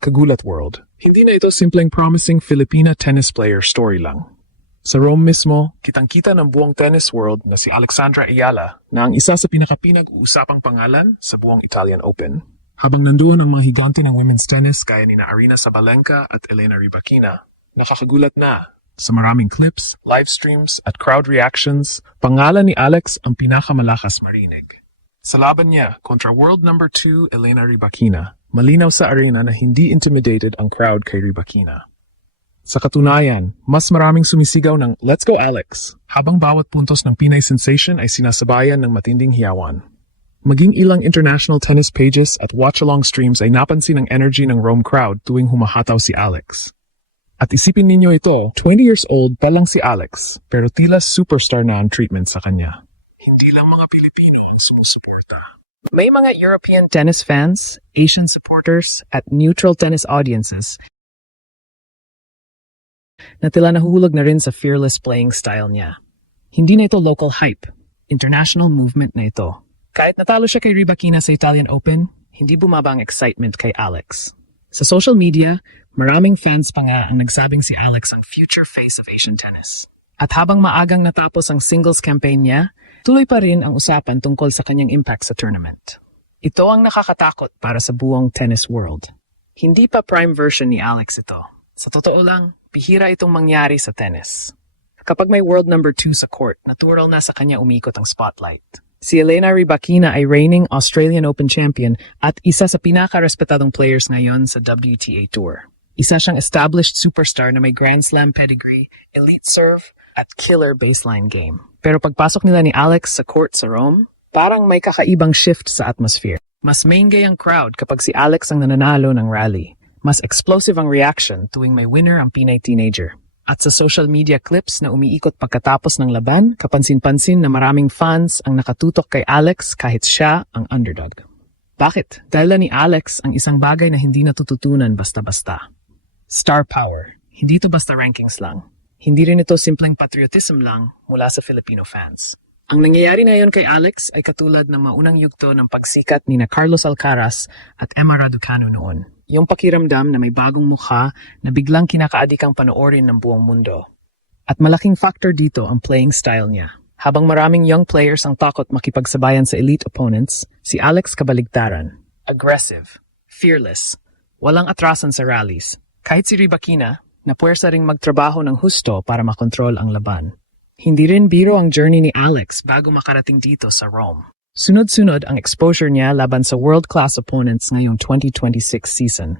Kagulat World. Hindi na ito simpleng promising Filipina tennis player story lang. Sa Rome mismo, kitang-kita ng buong tennis world na si Alexandra Ayala na ang isa sa pinaka-pinag-uusapang pangalan sa buong Italian Open. Habang nandoon ang mga higante ng women's tennis gaya ni Aryna Sabalenka at Elena Rybakina, nakakagulat na. Sa maraming clips, live streams at crowd reactions, pangalan ni Alex ang pinakamalakas marinig. Sa laban niya kontra world number 2 Elena Rybakina, malinaw sa arena na hindi intimidated ang crowd kay Rybakina. Sa katunayan, mas maraming sumisigaw ng "Let's go Alex!" habang bawat puntos ng Pinay sensation ay sinasabayan ng matinding hiyawan. Maging ilang international tennis pages at watch-along streams ay napansin ang energy ng Rome crowd tuwing humahataw si Alex. At isipin ninyo ito, 20 years old pa lang si Alex, pero tila superstar na ang treatment sa kanya. Hindi lang mga Pilipino ang sumusuporta. May mga European tennis fans, Asian supporters, at neutral tennis audiences na tila nahuhulog na rin sa fearless playing style niya. Hindi na ito local hype, international movement na ito. Kahit natalo siya kay Rybakina sa Italian Open, hindi bumaba ang excitement kay Alex. Sa social media, maraming fans pa nga ang nagsabing si Alex ang future face of Asian tennis. At habang maagang natapos ang singles campaign niya, tuloy pa rin ang usapan tungkol sa kanyang impact sa tournament. Ito ang nakakatakot para sa buong tennis world. Hindi pa prime version ni Alex ito. Sa totoo lang, bihira itong mangyari sa tennis. Kapag may world number 2 sa court, natural na sa kanya umikot ang spotlight. Si Elena Rybakina ay reigning Australian Open champion at isa sa pinaka-respetadong players ngayon sa WTA Tour. Isa siyang established superstar na may Grand Slam pedigree, elite serve, at killer baseline game. Pero pagpasok nila ni Alex sa court sa Rome, parang may kakaibang shift sa atmosphere. Mas maingay ang crowd kapag si Alex ang nananalo ng rally. Mas explosive ang reaction tuwing may winner ang Pinay teenager. At sa social media clips na umiikot pagkatapos ng laban, kapansin-pansin na maraming fans ang nakatutok kay Alex kahit siya ang underdog. Bakit? Dahil ni Alex ang isang bagay na hindi natututunan basta-basta. Star power. Hindi ito basta rankings lang. Hindi rin ito simpleng patriotism lang mula sa Filipino fans. Ang nangyayari ngayon kay Alex ay katulad ng maunang yugto ng pagsikat ni Carlos Alcaraz at Emma Raducanu noon. Yung pakiramdam na may bagong mukha na biglang kinakaadikang panoorin ng buong mundo. At malaking factor dito ang playing style niya. Habang maraming young players ang takot makipagsabayan sa elite opponents, si Alex kabaligtaran. Aggressive, fearless, walang atrasan sa rallies. Kahit si Rybakina, napuwersa ring magtrabaho ng husto para makontrol ang laban. Hindi rin biro ang journey ni Alex bago makarating dito sa Rome. Sunod-sunod ang exposure niya laban sa world-class opponents ngayong 2026 season.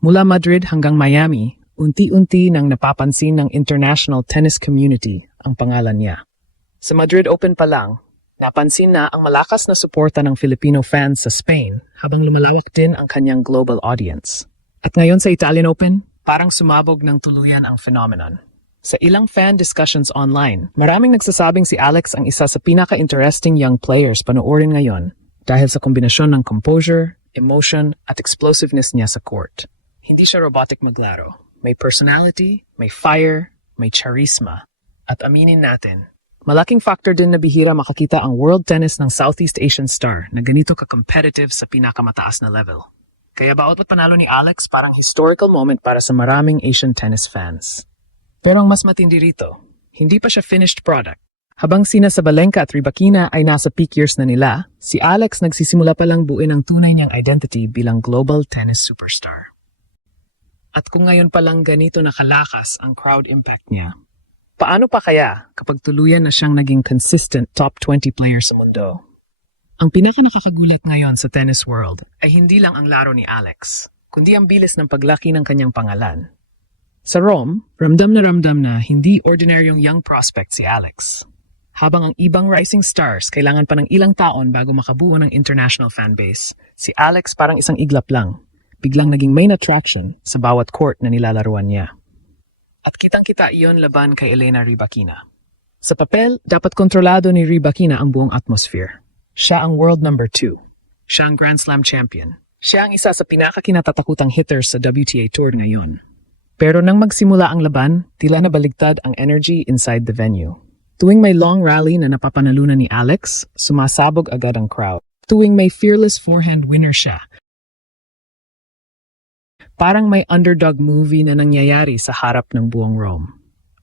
Mula Madrid hanggang Miami, unti-unti nang napapansin ng international tennis community ang pangalan niya. Sa Madrid Open pa lang, napansin na ang malakas na suporta ng Filipino fans sa Spain habang lumalawak din ang kanyang global audience. At ngayon sa Italian Open, parang sumabog ng tuluyan ang phenomenon. Sa ilang fan discussions online, maraming nagsasabing si Alex ang isa sa pinaka-interesting young players panoorin ngayon dahil sa kombinasyon ng composure, emotion, at explosiveness niya sa court. Hindi siya robotic maglaro. May personality, may fire, may charisma. At aminin natin, malaking factor din na bihira makakita ang world tennis ng Southeast Asian star na ganito ka-competitive sa pinakamataas na level. Kaya bawat panalo ni Alex parang historical moment para sa maraming Asian tennis fans. Pero ang mas matindi rito, hindi pa siya finished product. Habang sina Sabalenka at Rybakina ay nasa peak years na nila, si Alex nagsisimula pa lang buuin ang tunay niyang identity bilang global tennis superstar. At kung ngayon pa lang ganito nakalakas ang crowd impact niya, paano pa kaya kapag tuluyan na siyang naging consistent top 20 player sa mundo? Ang pinaka-nakakagulat ngayon sa tennis world ay hindi lang ang laro ni Alex, kundi ang bilis ng paglaki ng kanyang pangalan. Sa Rome, ramdam na hindi ordinaryong young prospect si Alex. Habang ang ibang rising stars kailangan pa ng ilang taon bago makabuo ng international fanbase, si Alex parang isang iglap lang. Biglang naging main attraction sa bawat court na nilalaruan niya. At kitang-kita iyon laban kay Elena Rybakina. Sa papel, dapat kontrolado ni Rybakina ang buong atmosphere. Siya ang world number 2. Siya ang Grand Slam champion. Siya ang isa sa pinaka-kinatatakutang hitters sa WTA Tour ngayon. Pero nang magsimula ang laban, tila nabaligtad ang energy inside the venue. Tuwing may long rally na napapanalunan ni Alex, sumasabog agad ang crowd. Tuwing may fearless forehand winner siya, Parang may underdog movie na nangyayari sa harap ng buong Rome.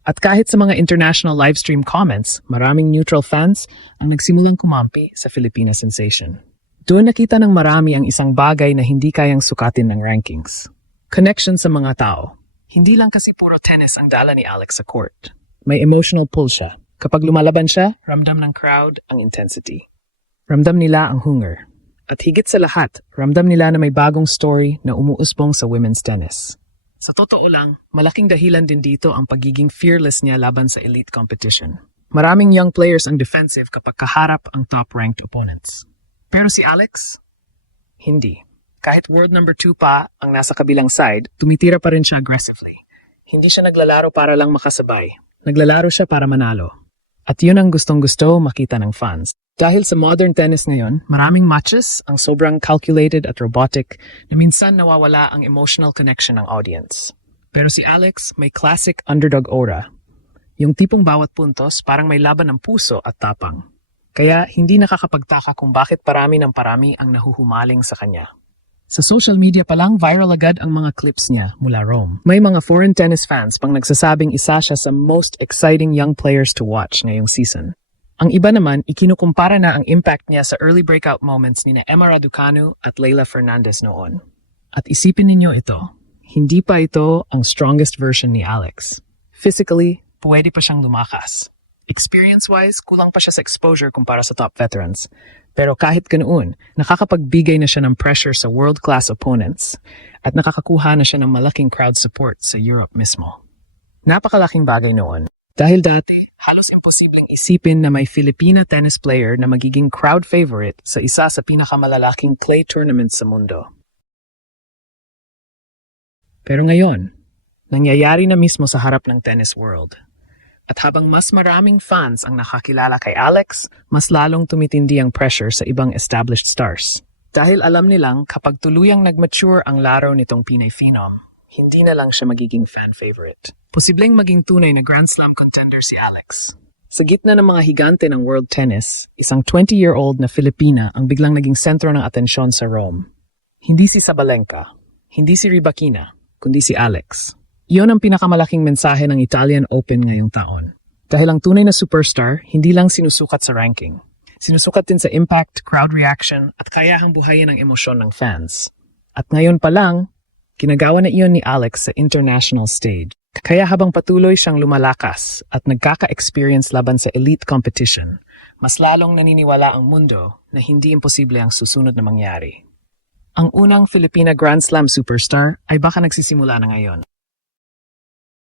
At kahit sa mga international livestream comments, maraming neutral fans ang nagsimulang kumampi sa Filipina sensation. Doon nakita ng marami ang isang bagay na hindi kayang sukatin ng rankings. Connection sa mga tao. Hindi lang kasi puro tennis ang dala ni Alex sa court. May emotional pull siya. Kapag lumalaban siya, ramdam ng crowd ang intensity. Ramdam nila ang hunger. At higit sa lahat, ramdam nila na may bagong story na umuusbong sa women's tennis. Sa totoo lang, malaking dahilan din dito ang pagiging fearless niya laban sa elite competition. Maraming young players ang defensive kapag kaharap ang top-ranked opponents. Pero si Alex, hindi. Kahit world number 2 pa ang nasa kabilang side, tumitira pa rin siya aggressively. Hindi siya naglalaro para lang makasabay. Naglalaro siya para manalo. At yun ang gustong-gusto makita ng fans. Dahil sa modern tennis ngayon, maraming matches ang sobrang calculated at robotic na minsan nawawala ang emotional connection ng audience. Pero si Alex may classic underdog aura. Yung tipong bawat puntos parang may laban ng puso at tapang. Kaya hindi nakakapagtaka kung bakit parami ng parami ang nahuhumaling sa kanya. Sa social media pa lang, viral agad ang mga clips niya mula Rome. May mga foreign tennis fans pang nagsasabing isa siya sa most exciting young players to watch ngayong season. Ang iba naman, ikinukumpara na ang impact niya sa early breakout moments ni Emma Raducanu at Leylah Fernandez noon. At isipin ninyo ito, hindi pa ito ang strongest version ni Alex. Physically, pwede pa siyang lumakas. Experience-wise, kulang pa siya sa exposure kumpara sa top veterans. Pero kahit ganoon, nakakapagbigay na siya ng pressure sa world-class opponents at nakakakuha na siya ng malaking crowd support sa Europe mismo. Napakalaking bagay noon. Dahil dati, halos imposibleng isipin na may Filipina tennis player na magiging crowd favorite sa isa sa pinakamalalaking clay tournaments sa mundo. Pero ngayon, nangyayari na mismo sa harap ng tennis world. At habang mas maraming fans ang nakakilala kay Alex, mas lalong tumitindi ang pressure sa ibang established stars. Dahil alam nilang kapag tuluyang nag-mature ang laro nitong Pinay Phenom, hindi na lang siya magiging fan favorite. Posibleng maging tunay na Grand Slam contender si Alex. Sa gitna ng mga higante ng world tennis, isang 20-year-old na Filipina ang biglang naging sentro ng atensyon sa Rome. Hindi si Sabalenka, hindi si Rybakina, kundi si Alex. Iyon ang pinakamalaking mensahe ng Italian Open ngayong taon. Dahil ang tunay na superstar, hindi lang sinusukat sa ranking. Sinusukat din sa impact, crowd reaction, at kayahang buhayin ang emosyon ng fans. At ngayon pa lang, ginagawa na iyon ni Alex sa international stage. Kaya habang patuloy siyang lumalakas at nagkaka-experience laban sa elite competition, mas lalong naniniwala ang mundo na hindi imposible ang susunod na mangyari. Ang unang Filipina Grand Slam superstar ay baka nagsisimula na ngayon.